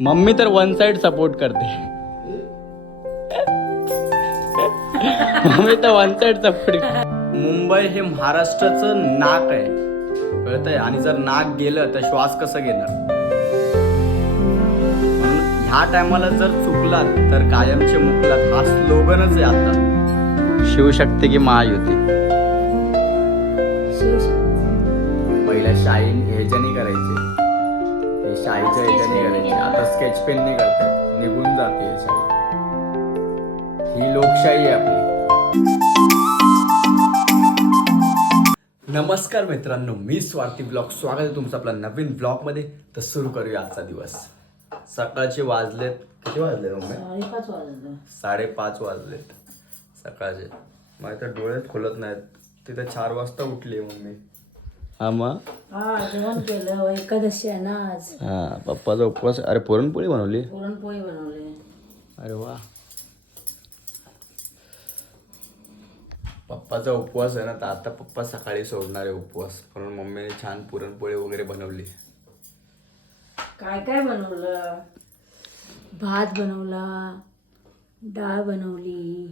Mummy तर one side support करते. Mummy तर वन साइड सपोर्ट मुंबई हे महाराष्ट्राचं नाक आहे. कळतंय? आणि जर नाक गेलं तर श्वास कसं घेणार? म्हणून ह्या टायमाला जर चुकलात तर कायमचे मुकलात. हा स्लोगनच आहे आता. शिवशक्ती की महायुती. पहिल्या शाईन ह्याच्याने करायचे? शाईच्या ह्याच्याने करायचे आता स्केच पेनने करतात निघून जाते ही शाई. ही लोकशाही आहे आपली. नमस्कार मित्रांनो मी स्वार्थी ब्लॉग. स्वागत आहे तुमचं आपला नवीन ब्लॉगमध्ये तर सुरू करूया आजचा दिवस. सकाळचे वाजलेत. किती वाजले मम्मी? साडेपाच वाजले. साडेपाच वाजलेत. सकाळचे. माझे तर डोळेच खोलत नाहीत. तिथे चार वाजता उठली मम्मी. हा मग? हा जेवण केलं. एकादशी आहे ना आज. हा पप्पाचा उपवास अरे पुरणपोळी बनवली? पुरणपोळी बनवली. अरे वा. पप्पाचा उपवास आहे ना तर आता पप्पा सकाळी सोडणार आहे उपवास. म्हणून मम्मीने छान पुरणपोळी वगैरे बनवली. काय काय बनवलं? भात बनवला डाळ बनवली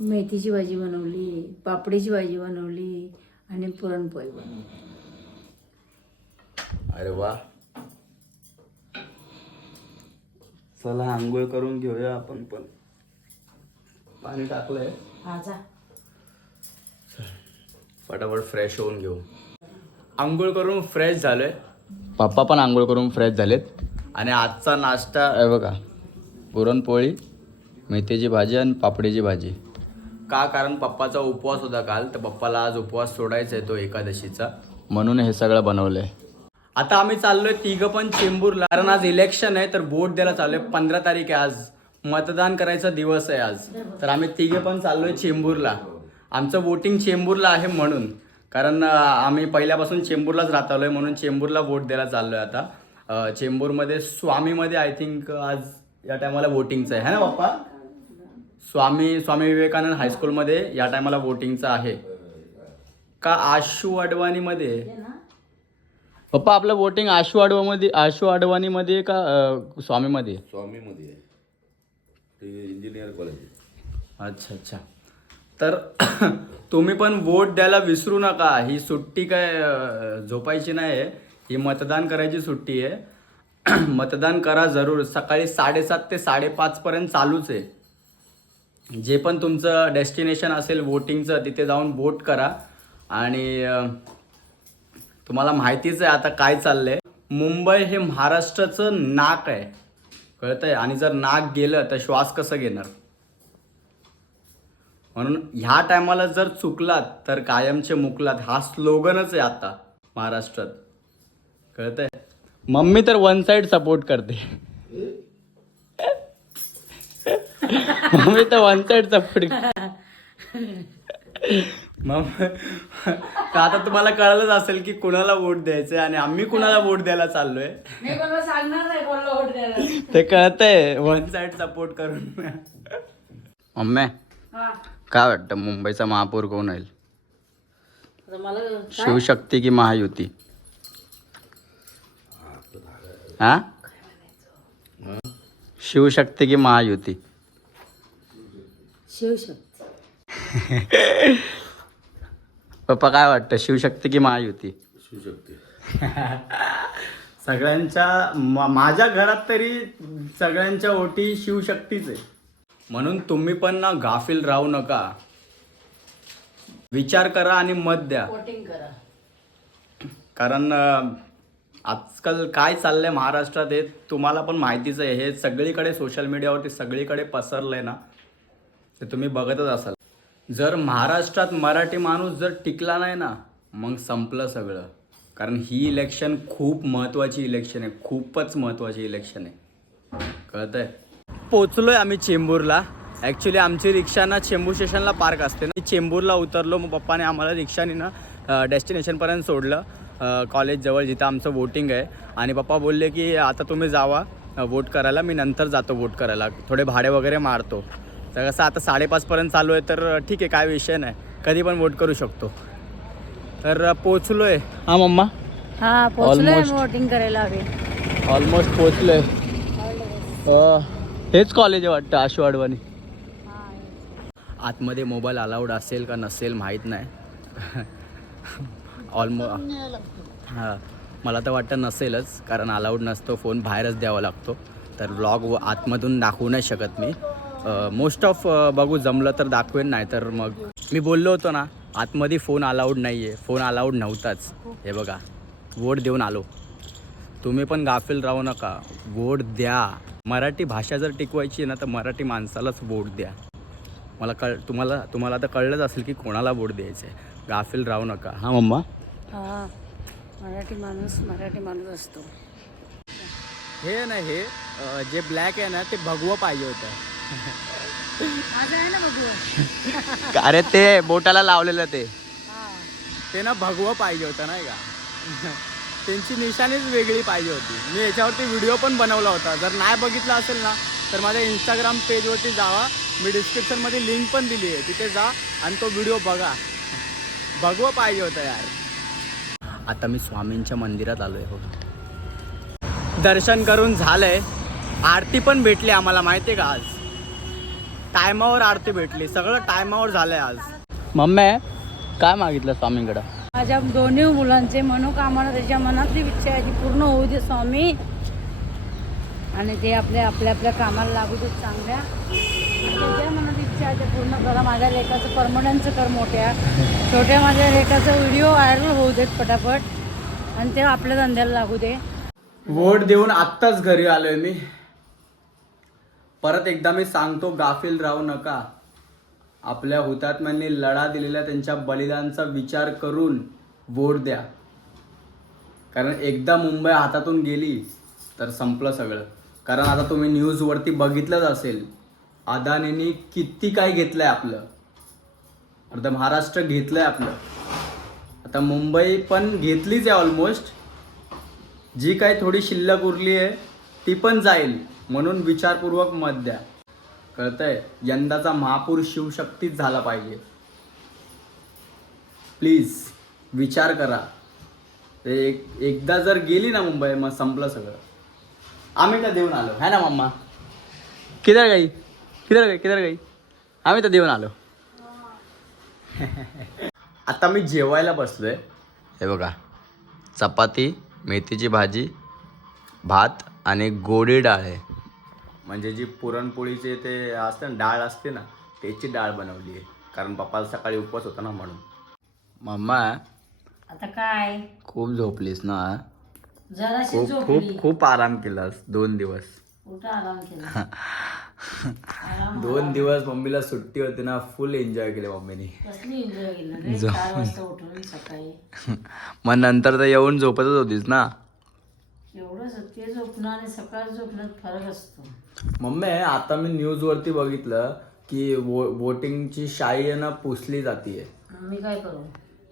मेथीची भाजी बनवली पापडीची भाजी बनवली आणि पुरणपोळी बनवली. अरे वा. चला आंघोळ करून घेऊया आपण पण. पाणी टाकलंय. हा जा. फटाफट फ्रेश होऊन घेऊ. आंघोळ करून फ्रेश झालोय. पप्पा पण आंघोळ करून फ्रेश झालेत. आणि आजचा नाश्ता आहे बघा पुरणपोळी मेथीची भाजी आणि पापडीची भाजी. का? कारण पप्पाचा उपवास होता काल तर पप्पाला आज उपवास सोडायचा आहे तो एकादशीचा. म्हणून हे सगळं बनवलंय. आता आम्ही चाललोय तिघं पण चेंबूरला. कारण आज इलेक्शन आहे तर वोट द्यायला चाललोय. पंधरा तारीख आहे आज. मतदान करायचा दिवस आहे आज. तर आम्ही तिघे पण चाललोय चेंबूरला. आमचं वोटिंग चेंबूरला आहे म्हणून. कारण आम्ही पहिल्यापासून चेंबूरलाच राहत आहे म्हणून चेंबूरला वोट द्यायला चाललोय आता. चेंबूरमध्ये स्वामीमध्ये आय थिंक आज या टायमाला वोटिंगचं आहे. है ना पप्पा? स्वामी स्वामी विवेकानंद हायस्कूलमध्ये या टायमाला वोटिंगचं आहे. का आशू अडवाणीमध्ये? पप्पा आपलं वोटिंग आशू अडवामध्ये आशू अडवाणीमध्ये का अं, स्वामीमध्ये? स्वामीमध्ये आहे. ते इंजिनियर कॉलेज आहे. अच्छा अच्छा. तर तुम्ही पण वोट द्यायला विसरू नका. ही सुट्टी काय अं, झोपायची नाही आहे. ही मतदान करायची सुट्टी आहे. मतदान करा जरूर. सकाळी साडेसात ते साडेपाचपर्यंत चालूच आहे. जे पण तुमचं डेस्टिनेशन असेल वोटिंगचं तिथे जाऊन वोट करा. आणि अं, तुम्हाला माहितीच आहे आता काय चाललंय. मुंबई हे महाराष्ट्राचं नाक आहे. कळतंय? आणि जर नाक गेलं तर श्वास कसं घेणार? म्हणून ह्या टायमाला जर चुकलात तर कायमचे मुकलात. हा स्लोगनच आहे आता महाराष्ट्रात. कळतंय? मम्मी तर वन साइड सपोर्ट करते. मम्मी तर वन साइड सपोर्ट मग तर आता तुम्हाला कळलंच असेल की कुणाला वोट द्यायचंय आणि आम्ही कुणाला वोट द्यायला चाललोय. मी कोणाला सांगणार नाही कोणाला वोट द्यायला. ते कळतंय. वन साइड सपोर्ट करून. मम्मी हा. काय वाटतं मुंबईचा महापौर कोण होईल? आता मला काय? शिवशक्ती की महायुती? हा? शिवशक्ती की महायुती? शिवशक्ती. पप्पा काय वाटतं? शिवशक्ती की महायुती? शिवशक्ती. सगळ्यांच्या मा- माझ्या घरात तरी सगळ्यांच्या ओटी शिवशक्तीच आहे. म्हणून तुम्ही पण ना गाफील राहू नका. विचार करा आणि मत द्या. वोटिंग करा. कारण अं, आजकाल काय चाललंय महाराष्ट्रात हे तुम्हाला पण माहितीच आहे. हे सगळीकडे सोशल मीडियावरती सगळीकडे पसरलंय ना. ते तुम्ही बघतच असाल. जर महाराष्ट्रात मराठी माणूस जर टिकला नाही ना मग संपलं सगळं. कारण ही इलेक्शन खूप महत्त्वाची इलेक्शन आहे खूपच महत्त्वाची इलेक्शन आहे. कळतंय? पोचलोय आम्ही चेंबूरला. ॲक्च्युली आमची रिक्षा ना चेंबूर स्टेशनला पार्क असते ना. चेंबूरला उतरलो मग पप्पाने आम्हाला रिक्षाने ना डेस्टिनेशनपर्यंत सोडलं. कॉलेजजवळ जिथं आमचं वोटिंग आहे. आणि पप्पा बोलले की आता तुम्ही जावा वोट करायला. मी नंतर जातो वोट करायला. थोडे भाडे वगैरे मारतो. तर कसं आता साडेपाचपर्यंत चालू आहे तर ठीक आहे काय विषय नाही. कधी पण वोट करू शकतो. तर पोचलो आहे हां मम्मा? हा पोचलोय Almost. वोटिंग करायला हवे ऑलमोस्ट पोचलो आहे हेच कॉलेज आहे वाटतं आशू अडवाणी. आतमध्ये मोबाईल अलाउड असेल का नसेल माहीत नाही. ऑलमो हां मला तर वाटतं नसेलच कारण अलाउड नसतो फोन बाहेरच द्यावा लागतो. तर व्लॉग व आतमधून दाखवू नाही शकत मी. मोस्ट ऑफ बघू जमलं तर दाखवेन नाही तर मग. मी बोललो होतो ना आतमध्ये फोन अलाउड नाही आहे फोन अलाउड नव्हताच. हे बघा वोट देऊन आलो. तुम्ही पण गाफील राहू नका. वोट द्या. मराठी भाषा जर टिकवायची ना तर मराठी माणसालाच वोट द्या. मला कळ तुम्हाला तुम्हाला तर कळलंच असेल की कोणाला वोट द्यायचं आहे गाफील राहू नका. हां मम्मा? हा मराठी माणूस मराठी माणूस असतो. हे ना हे जे ब्लॅक आहे ना ते भगवं पाहिजे होतं. अरे ते बोटाला लावलेलं ते. हा. ते ना भगवं पाहिजे होतं नाही का? त्यांची निशाणीच वेगळी पाहिजे होती. मी याच्यावरती व्हिडिओ पण बनवला होता. जर नाही बघितला असेल ना तर माझ्या इंस्टाग्राम पेजवरती जावा. मी डिस्क्रिप्शनमध्ये लिंक पण दिली आहे. तिथे जा आणि तो व्हिडिओ बघा. भगवं पाहिजे होतं यार. आता मी स्वामींच्या मंदिरात आलो आहे बघा. दर्शन करून झालंय. आरती पण भेटली आम्हाला माहिती आहे का आज? टायमावर आरती भेटली. सगळं टायमावर झालंय आज. मम्मी काय मागितलं स्वामींकडं? माझ्या दोन्ही मुलांचे मनोकामना त्याच्या मनातली इच्छा आहे ती पूर्ण होऊ दे स्वामी. आणि ते आपल्या आपल्या आपल्या कामाला लागू देत चांगल्या. त्याच्या मनात इच्छा आहे ते पूर्ण करा. माझ्या लेखाचं परमनंटचं कर मोठ्या. छोट्या माझ्या लेखाचा व्हिडिओ व्हायरल होऊ देत पटापट. आणि ते आपल्या धंद्याला लागू दे. वोट देऊन आत्ताच घरी आलोय मी. परत एकदा मी सांगतो गाफील राहू नका. आपल्या हुतात्म्यांनी लढा दिलेल्या त्यांच्या बलिदानचा विचार करून वोट द्या. कारण एकदा मुंबई हातातून गेली तर संपलं सगळं. कारण आता तुम्ही न्यूजवरती बघितलंच असेल अदानींनी किती काय घेतलंय आपलं. अर्ध महाराष्ट्र घेतलंय आपलं. आता मुंबई पण घेतलीच आहे ऑलमोस्ट जी काही थोडी शिल्लक उरली आहे ती पण जाईल. म्हणून विचारपूर्वक मत द्या. कळतंय? यंदाचा महापूर शिवशक्तीच झाला पाहिजे. प्लीज विचार करा. एक एकदा जर गेली ना मुंबई मग संपलं सगळं. आम्ही तर देऊन आलो. है ना मम्मा? किधर गाई? किधर गाई? किधर गाई? आम्ही तर देऊन आलो. आता मी जेवायला बसलोय. हे बघा. चपाती मेथीची भाजी भात आणि गोडी डाळ आहे. म्हणजे जी पुरणपोळीचे ते असते ना डाळ असते ना त्याची डाळ बनवली आहे. कारण पप्पाला सकाळी उपवास होता ना म्हणून. मम्मा आता काय? खूप झोपलीस ना? जराशी खूप झोपली. खूप खूप आराम केलास दोन दिवस. कुठं आराम केला? आराम दोन दिवस मम्मीला सुट्टी होती ना फुल एन्जॉय केले मम्मीने. कसली एन्जॉय केलं? रे चार वाजता उठून सकाळी. मग नंतर तर येऊन झोपतच होतीस ना? एवढं ते झोपणं आणि सकाळ झोपण्यात फरक असतो. मम्मी आता मी न्यूजवरती बघितलं की वो वोटिंगची शाई आहे ना पुसली जातीये. मी काय करू?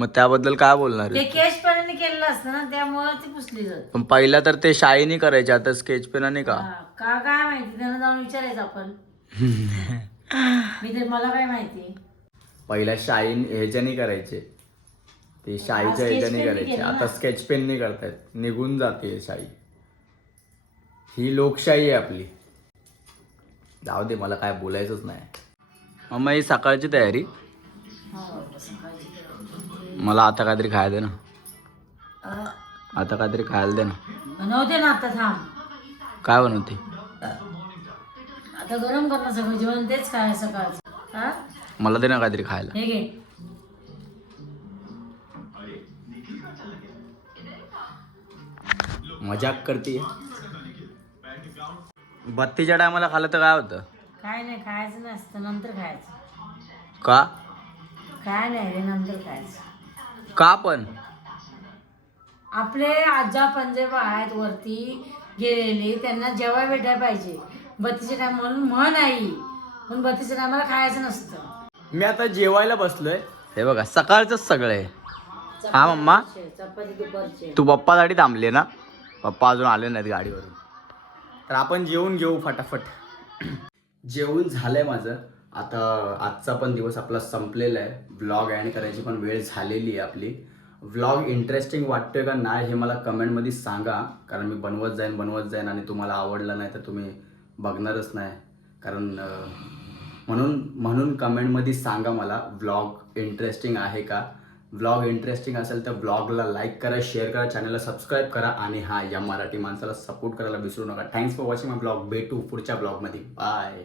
मग त्याबद्दल काय बोलणार ते आहे? केश पेनाने केलेलं असतं ना त्यामुळे ती पुसली जाते. पण पहिला तर ते शाईनी करायचे आता स्केच पेनाने का? हा, का काय माहिती? त्यांना जाऊन विचारायचं आपण. मी तर मला काय माहिती? पहिला शाईन ह्याच्याने करायचे. ते शाईच्या sketch ह्याच्याने pen ने करायचे. केलं ना. आता स्केच पेनने करतायत. निघून जाते शाई ही लोकशाही आहे आपली. जाऊ दे मला काय बोलायचंच नाही. मम्मा ही सकाळची तयारी. हो, सकाळची. मला आता काहीतरी खायला दे ना. आता काहीतरी खायला दे ना. बनवते ना आता थांब. काय बनवते? आता गरम करणं सगळं जेवण तेच काय सकाळचं. हा? मला दे ना काहीतरी खायला. हे मजाक करते बत्तीच्या टायमाला खाल्लं तर काय होतं? काय नाही खायचं नसतं. नंतर खायचं. का? काय नाही रे नंतर खायचं. का पण? आपले आजा पंजेबा आहेत वरती गेलेले त्यांना जेवाय भेटायला पाहिजे. बत्तीच्या टाइम म्हणून म्हण आई. पण बत्तीच्या टायमाला खायचं नसतं. मी आता जेवायला बसलोय. हे बघा सकाळचंच सगळं आहे. हा मम्मा. चपाती दुपारचे. तू पप्पासाठी थांबले ना? पप्पा अजून आले नाहीत गाडीवरून. तर आपण जेवून घेऊ फटाफट. जेवून झालंय माझं. आता आजचा पण दिवस आपला संपलेला आहे. व्लॉग ॲड करायची पण वेळ झालेली आहे आपली. व्लॉग इंटरेस्टिंग वाटतोय का नाही हे मला कमेंटमध्ये सांगा. कारण मी बनवत जाईन बनवत जाईन आणि तुम्हाला आवडलं नाही तर तुम्ही बघणारच नाही. कारण म्हणून म्हणून कमेंटमध्ये सांगा मला व्लॉग इंटरेस्टिंग आहे का? व्लॉग इंटरेस्टिंग असेल तर व्लॉगला लाईक करा शेअर करा चॅनलला सबस्क्राईब करा आणि हा या मराठी माणसाला सपोर्ट करायला विसरू नका. Thanks for watching my blog भेटू पुढच्या ब्लॉगमध्ये बाय